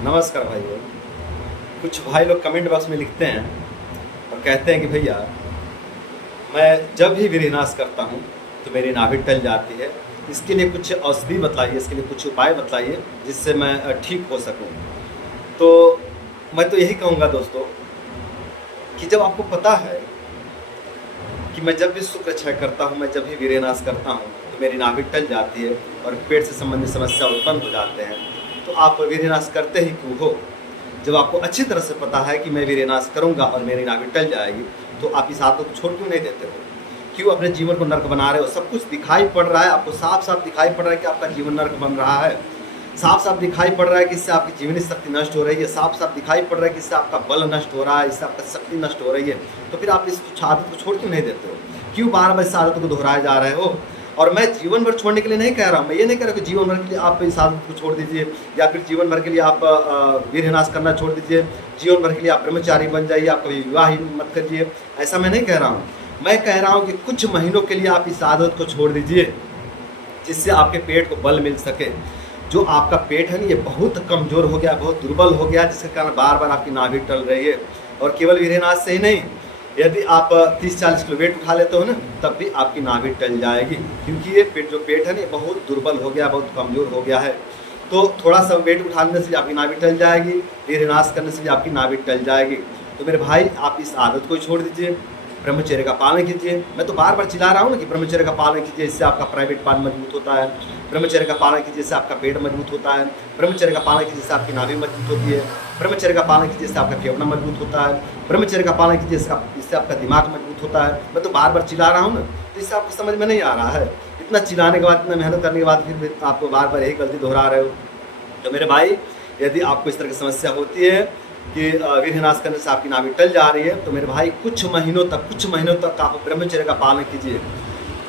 नमस्कार भाइयों। कुछ भाई लोग कमेंट बॉक्स में लिखते हैं और कहते हैं कि भैया मैं जब भी विनाश करता हूँ तो मेरी नाभि टल जाती है। इसके लिए कुछ औषधि बताइए, इसके लिए कुछ उपाय बताइए जिससे मैं ठीक हो सकूँ। तो मैं तो यही कहूँगा दोस्तों कि जब आपको पता है कि मैं जब भी शुक्र क्षय करता हूँ, मैं जब भी विनाश करता हूँ तो मेरी नाभि टल जाती है और पेट से संबंधित समस्या उत्पन्न हो जाते हैं, तो आप विनाश करते ही क्यों हो? जब आपको अच्छी तरह से पता है कि मैं विनाश करूंगा और मेरी नाभि टल जाएगी, तो आप इस आदत को छोड़ क्यों नहीं देते हो? क्यों अपने जीवन को नर्क बना रहे हो? सब कुछ दिखाई पड़ रहा है, आपको साफ साफ दिखाई पड़ रहा है कि आपका जीवन नर्क बन रहा है। साफ साफ दिखाई पड़ रहा है कि इससे आपकी जीवनी शक्ति नष्ट हो रही है। साफ साफ दिखाई पड़ रहा है कि इससे आपका बल नष्ट हो रहा है, इससे आपका शक्ति नष्ट हो रही है। तो फिर आप इस आदत को छोड़ क्यों नहीं देते हो? क्यों बार बार इस आदत को दोहराए जा रहे हो? और मैं जीवन भर छोड़ने के लिए नहीं कह रहा हूँ। मैं ये नहीं कह रहा कि जीवन भर के लिए आप इस आदत को छोड़ दीजिए या फिर जीवन भर के लिए आप वीरनाश करना छोड़ दीजिए, जीवन भर के लिए आप ब्रह्मचारी बन जाइए, आप कभी विवाह ही मत करिए। ऐसा मैं नहीं कह रहा हूँ। मैं कह रहा हूँ कि कुछ महीनों के लिए आप इस आदत को छोड़ दीजिए जिससे आपके पेट को बल मिल सके। जो आपका पेट है ना, ये बहुत कमज़ोर हो गया, बहुत दुर्बल हो गया, जिसके कारण बार बार आपकी नाभि टल रही है। और केवल वीरनाश से ही नहीं, यदि आप 30-40 किलो वेट उठा लेते हो ना, तब भी आपकी नाभि टल जाएगी, क्योंकि ये पेट है ना, ये बहुत दुर्बल हो गया, बहुत कमज़ोर हो गया है। तो थोड़ा सा वेट उठाने से भी आपकी नाभि टल जाएगी, वीरनाश करने से भी आपकी नाभि टल जाएगी। तो मेरे भाई, आप इस आदत को छोड़ दीजिए, ब्रह्मचर्य का पालन कीजिए। मैं तो बार बार चिल्ला रहा हूँ ना कि ब्रह्मचर्य का पालन कीजिए, इससे आपका प्राइवेट पार्ट मजबूत होता है। ब्रह्मचर्य का पालन कीजिए, इससे आपका पेट मजबूत होता है। ब्रह्मचर्य का पालन कीजिए, इससे आपकी नाभि मजबूत होती है। ब्रह्मचर्य का पालन कीजिए, इससे आपका फेफड़ा मजबूत होता है। ब्रह्मचर्य का पालन कीजिए, इससे आपका दिमाग मजबूत होता है। मैं तो बार बार चिल्ला रहा हूँ ना, तो इससे आपको समझ में नहीं आ रहा है। इतना चिल्लाने के बाद, इतना मेहनत करने के बाद फिर आपको बार बार यही गलती दोहरा रहे हो। तो मेरे भाई, यदि आपको इस तरह की समस्या होती है कि वीरनाश करने से आपकी नाभि टल जा रही है, तो मेरे भाई कुछ महीनों तक आप ब्रह्मचर्य का पालन कीजिए।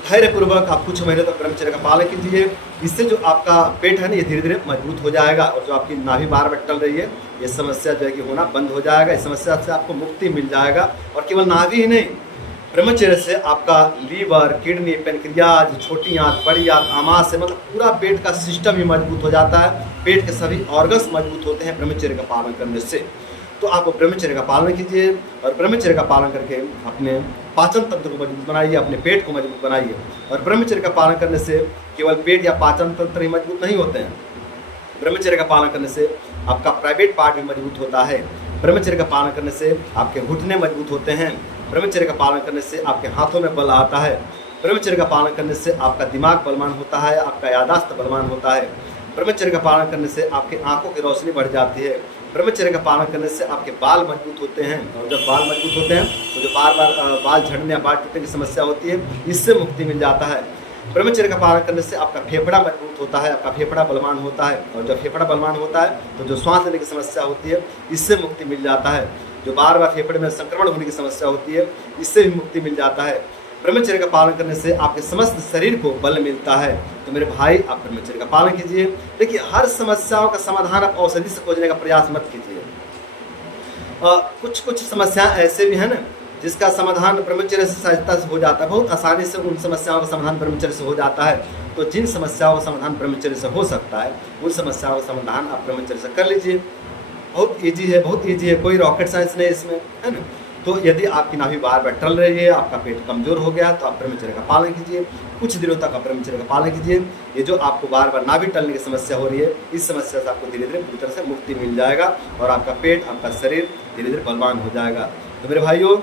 धैर्यपूर्वक आप कुछ महीनों तक ब्रह्मचर्य का पालन कीजिए। इससे जो आपका पेट है ना, ये धीरे धीरे मजबूत हो जाएगा और जो आपकी नाभि बार बार टल रही है, ये समस्या जो है कि होना बंद हो जाएगा। इस समस्या से आपको मुक्ति मिल जाएगा। और केवल नाभि ही नहीं, ब्रह्मचर्य से आपका लीवर, किडनी, पेनक्रियाज, छोटी आंत, बड़ी आंत, आमाशय, मतलब पूरा पेट का सिस्टम ही मजबूत हो जाता है। पेट के सभी ऑर्गन्स मजबूत होते हैं ब्रह्मचर्य का पालन करने से। तो आप ब्रह्मचर्य का पालन कीजिए और ब्रह्मचर्य का पालन करके अपने पाचन तंत्र को मजबूत बनाइए, अपने पेट को मजबूत बनाइए। और ब्रह्मचर्य का पालन करने से केवल पेट या पाचन तंत्र ही मजबूत नहीं होते हैं। ब्रह्मचर्य का पालन करने से आपका प्राइवेट पार्ट भी मजबूत होता है। ब्रह्मचर्य का पालन करने से आपके घुटने मजबूत होते हैं। ब्रह्मचर्य का पालन करने से आपके हाथों में बल आता है। ब्रह्मचर्य का पालन करने से आपका दिमाग बलवान होता है, आपका यादाश्त बलवान होता है। ब्रह्मचर्य का पालन करने से आपकी आंखों की रोशनी बढ़ जाती है। ब्रह्मचर्य का पालन करने से आपके बाल मजबूत होते हैं। और जब बाल मजबूत होते हैं तो जो बार बार बाल झड़ने या बाल टूटने की समस्या होती है, इससे मुक्ति मिल जाता है। ब्रह्मचर्य का पालन करने से आपका फेफड़ा मजबूत होता है, आपका फेफड़ा बलवान होता है। और जब फेफड़ा बलवान होता है तो जो सांस लेने की समस्या होती है, इससे मुक्ति मिल जाता है। जो बार बार फेफड़े में संक्रमण होने की समस्या होती है, इससे भी मुक्ति मिल जाता है। ब्रह्मचर्य का पालन करने से आपके समस्त शरीर को बल मिलता है। तो मेरे भाई, आप ब्रह्मचर्य का पालन कीजिए। देखिए, हर समस्याओं का समाधान आप औषधि से खोजने का प्रयास मत कीजिए। कुछ समस्याएं ऐसे भी हैं ना, जिसका समाधान ब्रह्मचर्य से सहजता से हो जाता है। बहुत आसानी से उन समस्याओं का समाधान ब्रह्मचर्य से हो जाता है। तो जिन समस्याओं का समाधान ब्रह्मचर्य से हो सकता है, उन समस्याओं का समाधान आप ब्रह्मचर्य से कर लीजिए। बहुत ईजी है, बहुत ईजी है, कोई रॉकेट साइंस नहीं इसमें, है ना। तो यदि आपकी नाभि बार बार टल रही है, आपका पेट कमजोर हो गया, तो आप ब्रह्मचर्य का पालन कीजिए। कुछ दिनों तक आप ब्रह्मचर्य का पालन कीजिए। ये जो आपको बार बार नाभि टलने की समस्या हो रही है, इस समस्या से आपको धीरे धीरे पूरी तरह से मुक्ति मिल जाएगा और आपका पेट, आपका शरीर धीरे धीरे बलवान हो जाएगा। तो मेरे भाइयों,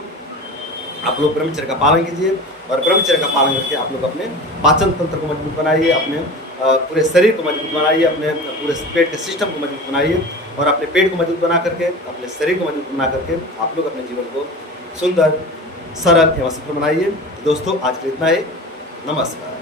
आप लोग ब्रह्मचर्य का पालन कीजिए और ब्रह्मचर्य का पालन करके आप लोग अपने पाचन तंत्र को मजबूत बनाइए, अपने पूरे शरीर को मजबूत बनाइए, अपने पूरे पेट के सिस्टम को मजबूत बनाइए। और अपने पेट को मजबूत बना करके, अपने शरीर को मजबूत बना करके आप लोग अपने जीवन को सुंदर, सरल एवं सफल बनाइए। तो दोस्तों, आज के लिए इतना ही। नमस्कार।